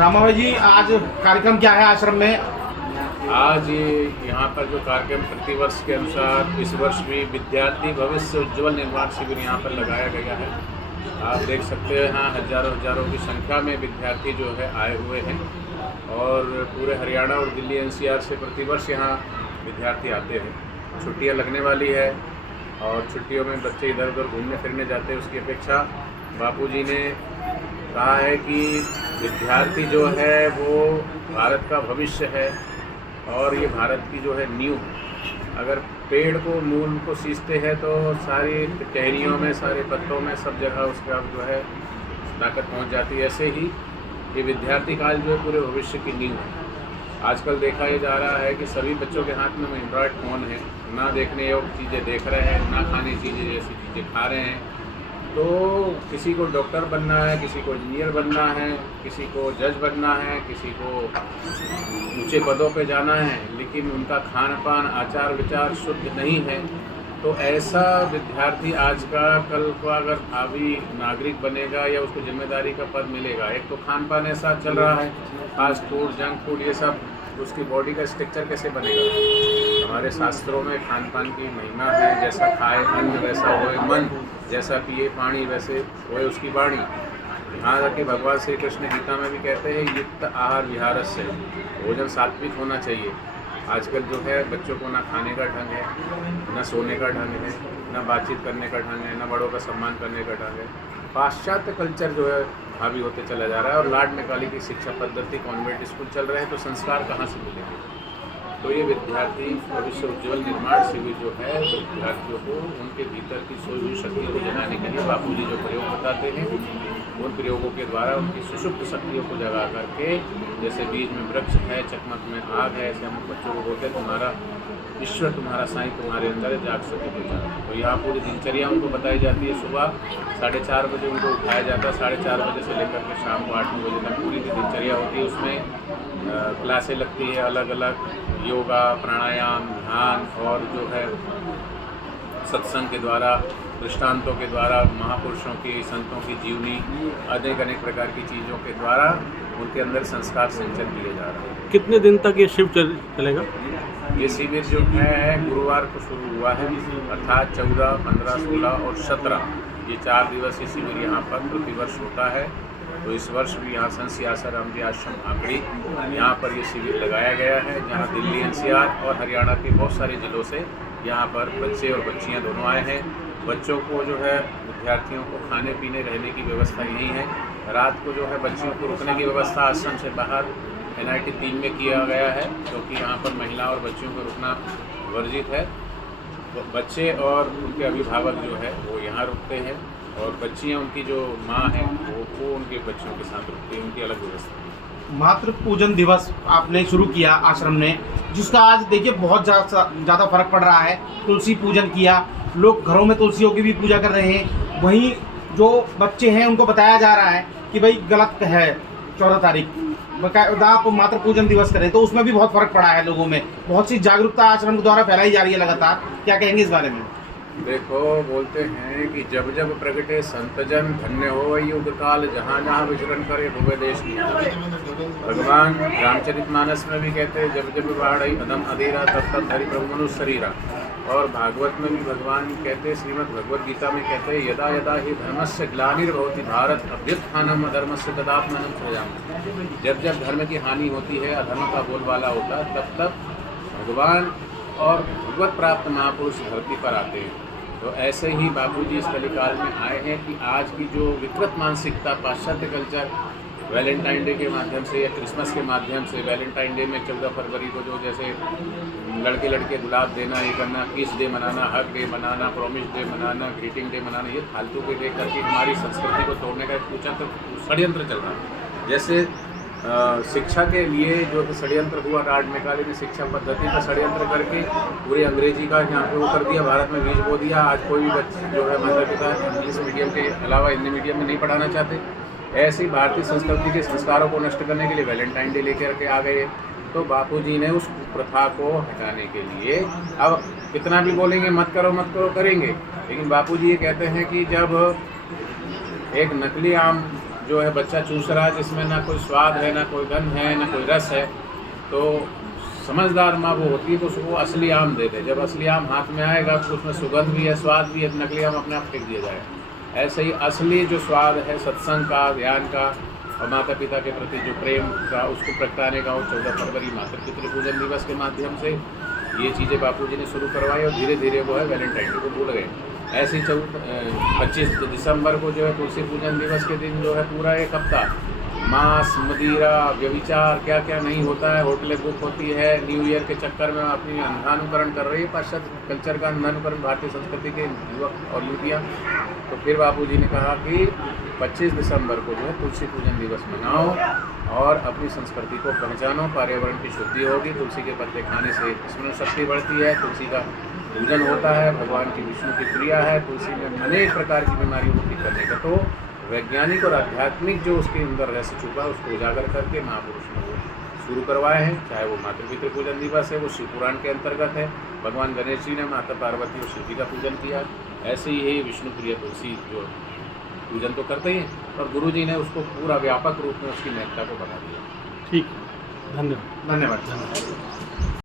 रामा भाई जी, आज कार्यक्रम क्या है आश्रम में? आज यहाँ पर जो कार्यक्रम प्रतिवर्ष के अनुसार इस वर्ष भी विद्यार्थी भविष्य उज्ज्वल निर्माण शिविर यहाँ पर लगाया गया है। आप देख सकते हैं यहाँ हजारों की संख्या में विद्यार्थी जो है आए हुए हैं और पूरे हरियाणा और दिल्ली एनसीआर से प्रतिवर्ष यहाँ विद्यार्थी आते हैं। छुट्टियाँ लगने वाली है और छुट्टियों में बच्चे इधर उधर घूमने फिरने जाते हैं। उसकी अपेक्षा बापूजी ने कहा है कि विद्यार्थी जो है वो भारत का भविष्य है और ये भारत की जो है नींव। अगर पेड़ को मूल को सींचते हैं तो सारी टहनियों में, सारे पत्तों में, सब जगह उसका जो है ताकत पहुंच जाती है। ऐसे ही ये विद्यार्थी काल जो है पूरे भविष्य की नींव है। आजकल देखा ये जा रहा है कि सभी बच्चों के हाथ में एंड्रॉयड फ़ोन है, ना देखने योग्य चीज़ें देख रहे हैं, ना खाने चीज़ें जैसी चीज़ें खा रहे हैं। तो किसी को डॉक्टर बनना है, किसी को इंजीनियर बनना है, किसी को जज बनना है, किसी को ऊंचे पदों पे जाना है, लेकिन उनका खान पान आचार विचार शुद्ध नहीं है। तो ऐसा विद्यार्थी आज का कल को अगर भावी नागरिक बनेगा या उसको जिम्मेदारी का पद मिलेगा, एक तो खान पान ऐसा चल रहा है, फास्ट फूड, जंक फूड, ये सब, उसकी बॉडी का स्ट्रक्चर कैसे बनेगा? हमारे शास्त्रों में खान पान की महिमा है, जैसा खाए अन्न वैसा होए मन, जैसा पिए पानी वैसे होए उसकी वाणी। यहाँ तक कि भगवान श्री कृष्ण गीता में भी कहते हैं युक्त आहार विहारस्य, भोजन सात्विक होना चाहिए। आजकल जो है बच्चों को ना खाने का ढंग है, ना सोने का ढंग है, ना बातचीत करने का ढंग है, ना बड़ों का सम्मान करने का ढंग है। पाश्चात्य कल्चर जो है हावी होते चला जा रहा है और लाड निकाली की शिक्षा पद्धति, कॉन्वेंट स्कूल चल रहे हैं, तो संस्कार कहाँ से मिलेंगे? तो ये विद्यार्थी भविष्य उज्ज्वल निर्माण शिविर जो है विद्यार्थियों को उनके भीतर की सोई हुई शक्तियों को जगाने के लिए बापूजी जो प्रयोग बताते हैं, उन प्रयोगों के द्वारा उनकी सुषुप्त शक्तियों को जगा करके, जैसे बीज में वृक्ष है, चकमक में आग है, ऐसे हम बच्चों को बोलते हैं तुम्हारा ईश्वर, तुम्हारा साईं तुम्हारे अंदर जाग सके बेटा। तो यहाँ पूरी दिनचर्या उनको बताई जाती है। सुबह 4:30 बजे उनको उठाया जाता है, 4:30 बजे से लेकर के शाम को 8-9 बजे तक पूरी दिनचर्या होती है। उसमें क्लासें लगती है अलग अलग, योगा, प्राणायाम, ध्यान और जो है सत्संग के द्वारा, दृष्टांतों के द्वारा, महापुरुषों की, संतों की जीवनी, अनेक प्रकार की चीज़ों के द्वारा उनके अंदर संस्कार सिंचन किए जा रहे हैं। कितने दिन तक ये शिविर चलेगा? ये शिविर जो है गुरुवार को शुरू हुआ है, अर्थात 14, 15, 16 और 17 ये 4 दिवसीय शिविर यहाँ पर प्रतिवर्ष होता है। तो इस वर्ष भी यहाँ संत सियासाराम जी आश्रम आकड़ी यहाँ पर ये शिविर लगाया गया है, जहाँ दिल्ली एनसीआर और हरियाणा के बहुत सारे ज़िलों से यहाँ पर बच्चे और बच्चियाँ दोनों आए हैं। बच्चों को जो है विद्यार्थियों को खाने पीने रहने की व्यवस्था यहीं है। रात को जो है बच्चियों को रुकने की व्यवस्था आश्रम से बाहर NIT 3 में किया गया है, क्योंकि यहाँ पर महिला और बच्चियों को रुकना वर्जित है। तो बच्चे और उनके अभिभावक जो है वो यहाँ रुकते हैं और बच्चियाँ, उनकी जो माँ है वो उनके बच्चों के साथ रुकती है, उनकी अलग व्यवस्था है। मातृ पूजन दिवस आपने शुरू किया आश्रम ने, जिसका आज देखिए बहुत ज़्यादा फर्क पड़ रहा है। तुलसी पूजन किया, लोग घरों में तुलसियों की भी पूजा कर रहे हैं। वहीं जो बच्चे हैं उनको बताया जा रहा है कि भाई गलत है 14 तारीख बाकायदा आप मातृ पूजन दिवस करें, तो उसमें भी बहुत फर्क पड़ा है। लोगों में बहुत सी जागरूकता आश्रम के द्वारा फैलाई जा रही है लगातार। क्या कहेंगे इस बारे में? देखो, बोलते हैं कि जब जब प्रगटे संतजन, धन्य हो युग काल, जहाँ जहाँ विचरण करे भुवे देश की। भगवान रामचरितमानस में भी कहते हैं जब जब बाढ़ आई अदम अधीरा तब तब धरि प्रभु मनुष्य शरीरा। और भागवत में भी भगवान कहते हैं, श्रीमद् भगवद गीता में कहते हैं यदा यदा ही धर्मस्य ग्लानिर्भवति भारत अभ्युत्थानम अधर्मस्य तदात्मानं सृजामि। जब जब धर्म की हानि होती है, अधर्म का बोलबाला होता है, तब तब भगवान और भगवत प्राप्त महापुरुष धरती पर आते हैं। तो ऐसे ही बापूजी इस कलिकाल में आए हैं कि आज की जो विकृत मानसिकता, पाश्चात्य कल्चर, वैलेंटाइन डे के माध्यम से या क्रिसमस के माध्यम से, वैलेंटाइन डे में 14 फरवरी को जो जैसे लड़के लड़के गुलाब देना, ये करना, किस डे मनाना, हक डे मनाना, प्रॉमिस डे मनाना, ग्रीटिंग डे मनाना, ये फालतू के डे करके हमारी संस्कृति को तोड़ने का एक षड्यंत्र चल रहा है। जैसे शिक्षा के लिए जो षड्यंत्र हुआ, राड निकाली ने शिक्षा पद्धति का षड्यंत्र करके पूरी अंग्रेजी का यहाँ पे वो कर दिया, भारत में बीज बो दिया। आज कोई भी बच्चे जो है माता पिता इंग्लिश मीडियम के अलावा हिंदी मीडियम में नहीं पढ़ाना चाहते। ऐसी भारतीय संस्कृति के संस्कारों को नष्ट करने के लिए वैलेंटाइन डे लेकर के आ गए। तो बापूजी ने उस प्रथा को हटाने के लिए, अब कितना भी बोलेंगे मत करो करेंगे, लेकिन बापूजी ये कहते हैं कि जब एक नकली आम जो है बच्चा चूस रहा है, जिसमें ना कोई स्वाद है, ना कोई गंध है, ना कोई रस है, तो समझदार माँ वो होती है तो उसको असली आम दे दे। जब असली आम हाथ में आएगा तो उसमें सुगंध भी है, स्वाद भी है, नकली आम अपने आप फेंक दिया जाएगा। ऐसे ही असली जो स्वाद है सत्संग का, ध्यान का और माता पिता के प्रति जो प्रेम का, उसको प्रगटाने का वो 14 फरवरी मातृ पितृ पूजन दिवस के माध्यम से ये चीज़ें बापूजी ने शुरू करवाई और धीरे धीरे वो है वैलेंटाइन डे को भूल गए। ऐसे ही 25 दिसंबर को जो है तुलसी पूजन दिवस के दिन जो है पूरा एक हफ्ता मांस, मदिरा, व्यभिचार क्या क्या नहीं होता है, होटलें बुक होती है। न्यू ईयर के चक्कर में अपनी अंधानुकरण कर रही है, पाश्चात्य कल्चर का अंधानुकरण भारतीय संस्कृति के युवक और युवतियाँ। तो फिर बापूजी ने कहा कि 25 दिसंबर को जो है तुलसी पूजन दिवस मनाओ और अपनी संस्कृति को पहचानो। पर्यावरण की शुद्धि होगी, तुलसी के पत्ते खाने से स्मरण शक्ति बढ़ती है, तुलसी का पूजन होता है, भगवान की विष्णु की क्रिया है, तुलसी में अनेक प्रकार की बीमारियों को ठीक करने का। तो वैज्ञानिक और आध्यात्मिक जो उसके अंदर रहस्य छुपा है उसको उजागर करके महापुरुष ने वो शुरू करवाए हैं। चाहे वो मातृ पितृ पूजन दिवस है, वो शिव पुराण के अंतर्गत है। भगवान गणेश जी ने माता पार्वती और शिव जी का पूजन किया। ऐसे ही विष्णु प्रिय तुलसी जो पूजन तो करते ही हैं, और गुरु जी ने उसको पूरा व्यापक रूप में उसकी महत्ता को बढ़ा दिया। ठीक है, धन्यवाद। धन्यवाद।